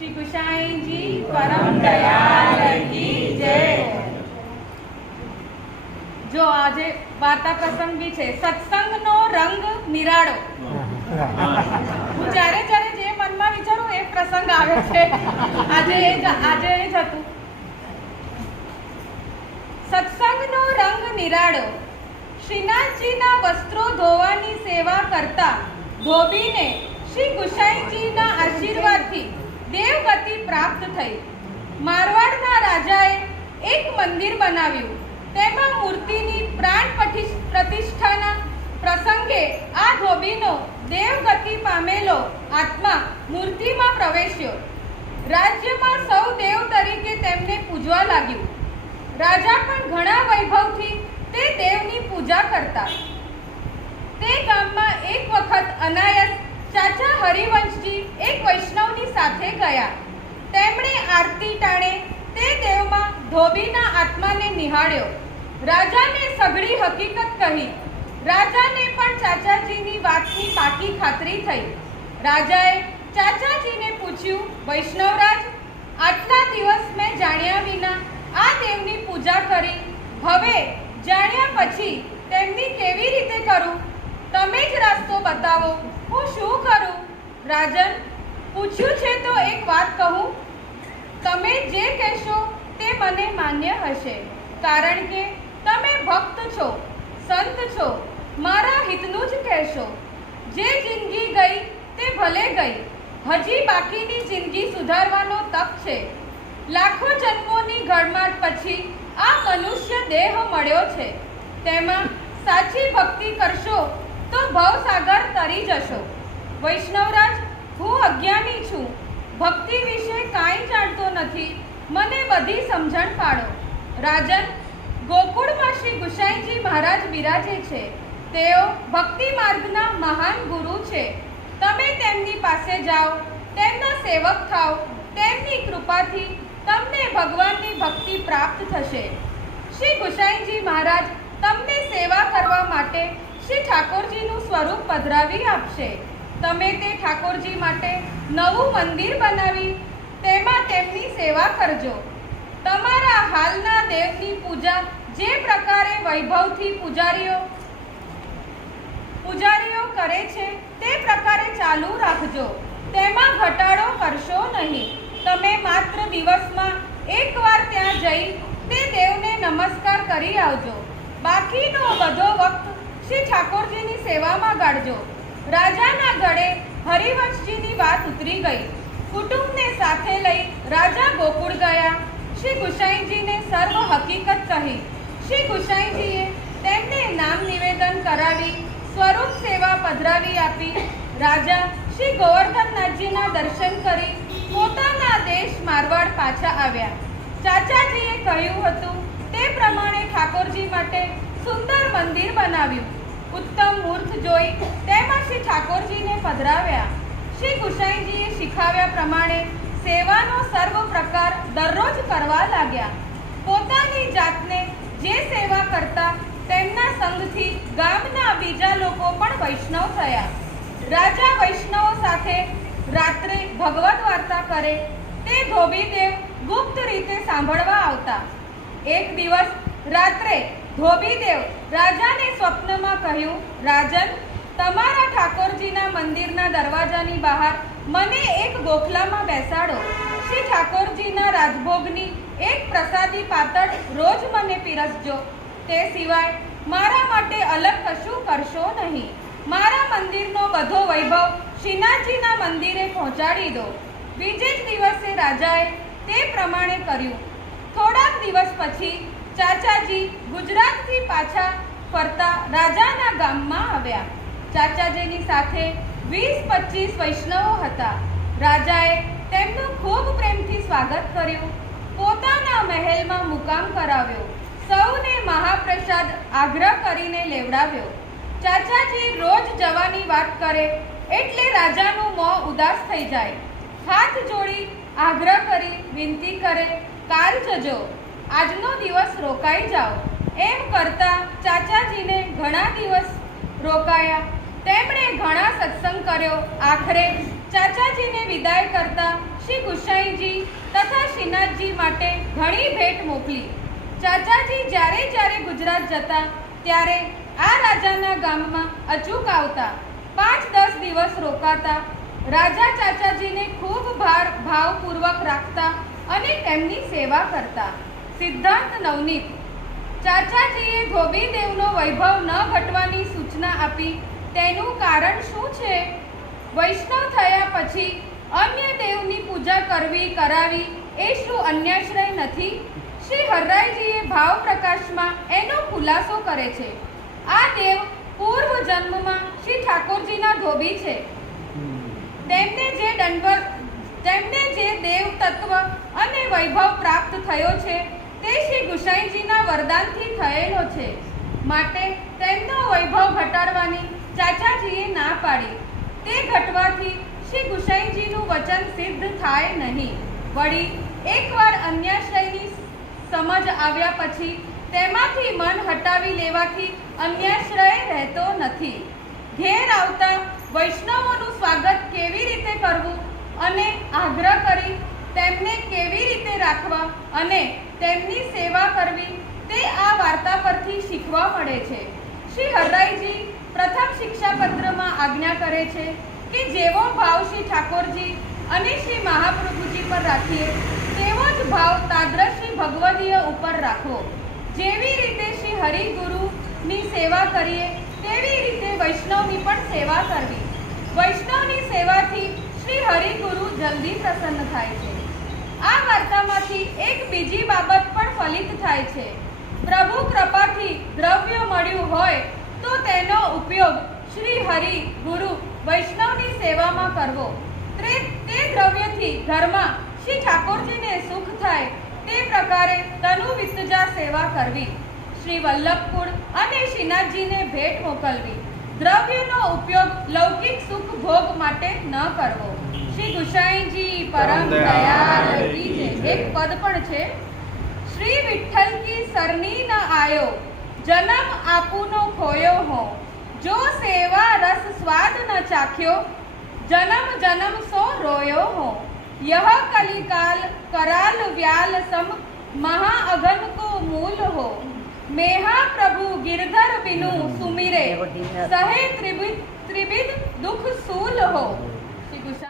શ્રી ગુસાઈજી પરમ દયાળ કી જય। જો આજે વાર્તા પ્રસંગ બી છે, સત્સંગનો રંગ નિરાળો। હું જ્યારે જ્યારે જે મનમાં વિચારું એ પ્રસંગ આવે છે। આજે એ જ હતું। સત્સંગનો રંગ નિરાળો। શ્રીનાથજીના વસ્ત્રો ધોવાની સેવા કરતા ધોબીને શ્રી ગુસાઈજીના આશીર્વાદથી દેવગતિ પ્રાપ્ત થઈ। મારવાડના રાજાએ એક મંદિર બનાવ્યું। તેમાં મૂર્તિની પ્રાણ પ્રતિષ્ઠાના પ્રસંગે આ ધોબીનો દેવગતિ પામેલો આત્મા મૂર્તિમાં પ્રવેશ્યો। રાજ્યમાં સૌ દેવ તરીકે તેમને પૂજવા લાગ્યું। રાજા પણ ઘણા વૈભવથી તે દેવની પૂજા કરતા। તે ગામમાં એક વખત અનાયસ ચાચા હરિવંશજી એક વૈષ્ણવની સાથે ગયા। તેમણે આરતી ટાણે તે દેવમાં ધોબીના આત્માને નિહાળ્યો। રાજાને સઘળી હકીકત કહી। રાજાને પણ ચાચાજીની વાતની પાકી ખાતરી થઈ। રાજાએ ચાચાજીને પૂછ્યું, વૈષ્ણવરાજ, આટલા દિવસ મેં જાણ્યા વિના આ દેવની પૂજા કરી, હવે જાણ્યા પછી તેમની કેવી રીતે કરું? તમે જ રસ્તો બતાવો, હું શું કરું? રાજન, પૂછ્યું છે તો એક વાત કહું, તમે જે કહેશો તે મને માન્ય હશે, કારણ કે તમે ભક્ત છો, સંત છો, મારા હિતનું જ કહેશો। જે જિંદગી ગઈ તે ભલે ગઈ, હજી બાકીની જિંદગી સુધારવાનો તક છે। લાખો જન્મોની ઘડમાટ પછી આ મનુષ્ય દેહ મળ્યો છે। તેમાં સાચી ભક્તિ કરશો તો ભવસાગર તરી જશો। વૈષ્ણવરાજ, હું અજ્ઞાની છું, ભક્તિ વિશે કાંઈ જાણતો નથી, મને બધી સમજણ પાડો। રાજન, ગોકુળમાં શ્રી ગુસાઈજી મહારાજ બિરાજે છે। તેઓ ભક્તિ માર્ગના મહાન ગુરુ છે। તમે તેમની પાસે જાઓ, તેમના સેવક થાઓ, તેમની કૃપાથી તમને ભગવાનની ભક્તિ પ્રાપ્ત થશે। શ્રી ગુસાઈજી મહારાજ તમને સેવા કરવા માટે શ્રી ઠાકોરજીનું સ્વરૂપ પધરાવી આપશે। તમે તે ઠાકોરજી માટે નવું મંદિર બનાવી તેમાં તેમની સેવા કરજો। તમારા હાલના દેવની પૂજા જે પ્રકારે વૈભવથી પૂજારીઓ કરે છે તે પ્રકારે ચાલુ રાખજો। તેમાં ઘટાડો કરશો નહીં। તમે માત્ર દિવસમાં એકવાર ત્યાં જઈ તે દેવને નમસ્કાર કરી આવજો। બાકીનો બધો વખત શ્રી ઠાકોરજીની સેવામાં ગાળજો। રાજાના ગળે હરિવંશજીની વાત ઉતરી ગઈ। કુટુંબને સાથે લઈ રાજા ગોકુળ ગયા। શ્રી ગુસાઈજીને સર્વ હકીકત કહી। શ્રી ગુસાઈજીએ તેમને નામ નિવેદન કરાવી સ્વરૂપ સેવા પધરાવી આપી। રાજા શ્રી ગોવર્ધનનાથજીના દર્શન કરી પોતાના દેશ મારવાડ પાછા આવ્યા। ચાચાજીએ કહ્યું હતું તે પ્રમાણે ઠાકોરજી માટે સુંદર મંદિર બનાવ્યું। ઉત્તમ મૂર્ત જોઈ તેમાં શ્રી ઠાકોરજીને પધરાવ્યા। શ્રી ગુસાઈજીએ શીખવ્યા પ્રમાણે સેવાનો સર્વ પ્રકાર દરરોજ કરવા લાગ્યા। પોતાની જાતને જે સેવા કરતા તેમના સંગથી ગામના બીજા લોકો પણ વૈષ્ણવ થયા। રાજા વૈષ્ણવો સાથે રાત્રે ભગવત વાર્તા કરે તે ધોબીદેવ ગુપ્ત રીતે સાંભળવા આવતા। એક દિવસ રાત્રે ધોબીદેવ રાજાને સ્વપ્નમાં કહ્યું, રાજન, તમારા ઠાકોરજીના મંદિરના દરવાજાની બહાર મને એક ગોખલામાં બેસાડો। શ્રી ઠાકોરજીના રાજભોગની એક પ્રસાદી પાતળ રોજ મને પીરસજો। તે સિવાય મારા માટે અલગ કશું કરશો નહીં। મારા મંદિરનો બધો વૈભવ શ્રીનાથજીના મંદિરે પહોંચાડી દો। બીજે જ દિવસે રાજાએ તે પ્રમાણે કર્યું। થોડાક દિવસ પછી ચાચાજી ગુજરાતથી પાછા ફરતા રાજાના ગામમાં આવ્યા। ચાચાજીની સાથે 20-25 વૈષ્ણવો હતા। રાજાએ તેમનું ખૂબ પ્રેમથી સ્વાગત કર્યું। પોતાના મહેલમાં મુકામ કરાવ્યો। સૌને મહાપ્રસાદ આગ્રહ કરીને લેવડાવ્યો। ચાચાજી રોજ જવાની વાત કરે એટલે રાજાનું મોં ઉદાસ થઈ જાય। હાથ જોડી આગ્રહ કરી વિનંતી કરે, કાલ જજો, આજનો દિવસ રોકાઈ જાઓ। એમ કરતા ચાચાજીને ઘણા દિવસ રોકાયા। તેમણે ઘણા સત્સંગ કર્યો। આખરે ચાચાજીને વિદાય કરતા શ્રી ગુસાઈજી તથા શ્રીનાથજી માટે ઘણી ભેટ મોકલી. ચાચાજી જ્યારે જ્યારે ગુજરાત જતા ત્યારે આ રાજાના ગામમાં અચૂક આવતા, 5-10 દિવસ રોકાતા. રાજા ચાચાજીને ખૂબ ભાવપૂર્વક રાખતા અને તેમની સેવા કરતા. સિદ્ધાંત નવનીત. ચાચાજીએ ધોબીદેવનો વૈભવ ન ઘટવાની સૂચના આપી. તેનું કારણ શું છે? વૈષ્ણવ થયા પછી અન્ય દેવની પૂજા કરવી કરાવી એ શું અન્યાશ્રય નથી? શ્રી હરરાયજીએ ભાવ પ્રકાશમાં એનો ખુલાસો કરે છે. આ દેવ પૂર્વ જન્મમાં શ્રી ઠાકોરજીના ધોબી છે. તેમને જે દેવ તત્વ અને વૈભવ પ્રાપ્ત થયો છે તે શ્રી ગુસાઈજીના વરદાનથી થયેલો છે. માટે તેમનો વૈભવ ઘટાડવાની ચાચાજીએ ના પાડી. તે ઘટવાથી શ્રી ગુસાઈજીનું વચન સિદ્ધ થાય નહીં. વળી એકવાર અન્યાશ્રયની સમજ આવ્યા પછી તેમાંથી મન હટાવી લેવાથી અન્યાશ્રય રહેતો નથી. ઘેર આવતા વૈષ્ણવોનું સ્વાગત કેવી રીતે કરવું અને આગ્રહ કરી તેમને કેવી રીતે રાખવા અને તેમની સેવા કરવી તે આ વાર્તા પરથી શીખવા મળે છે. શ્રી હરરાયજી પ્રથમ શિક્ષાપત્રમાં આજ્ઞા કરે છે કે જેવો ભાવ શ્રી ઠાકોરજી અને શ્રી મહાપ્રભુજી પર રાખીએ તેવો જ ભાવ તાદ્રશ્રી ભગવદીય ઉપર રાખવો. જેવી રીતે શ્રી હરિગુરુની સેવા કરીએ તેવી રીતે વૈષ્ણવની પણ સેવા કરવી. વૈષ્ણવની સેવાથી શ્રી હરિગુરુ જલ્દી પ્રસન્ન થાય છે. આ વાર્તામાંથી એક બીજી બાબત પણ ફલિત થાય છે. પ્રભુ કૃપાથી દ્રવ્ય મળ્યું હોય તો તેનો ઉપયોગ શ્રી હરિ ગુરુ વૈષ્ણવની સેવામાં કરવો. તે દ્રવ્યથી ઘરમાં શ્રી ઠાકોરજીને સુખ થાય તે પ્રકારે તનુ વિતજા સેવા કરવી. શ્રી વલ્લભકુળ અને શ્રીનાથજીને ભેટ મોકલવી. દ્રવ્યનો ઉપયોગ લૌકિક સુખ ભોગ માટે ન કરવો. શ્રી ગુસાઈજી પરમ દયાળ કી જય. એક પદ પણ છે. શ્રી વિઠ્ઠલ કી સરની ન આયો, જન્મ આપુનો ખોયો હો. જો સેવા રસ સ્વાદ ન ચાખ્યો, જન્મ જન્મ સો રોયો હો. यह कलिकाल कराल व्याल सम महाअगन को मूल हो. मेहा प्रभु गिरधर बिनु सुमिरे, सहे त्रिविध दुख सूल हो.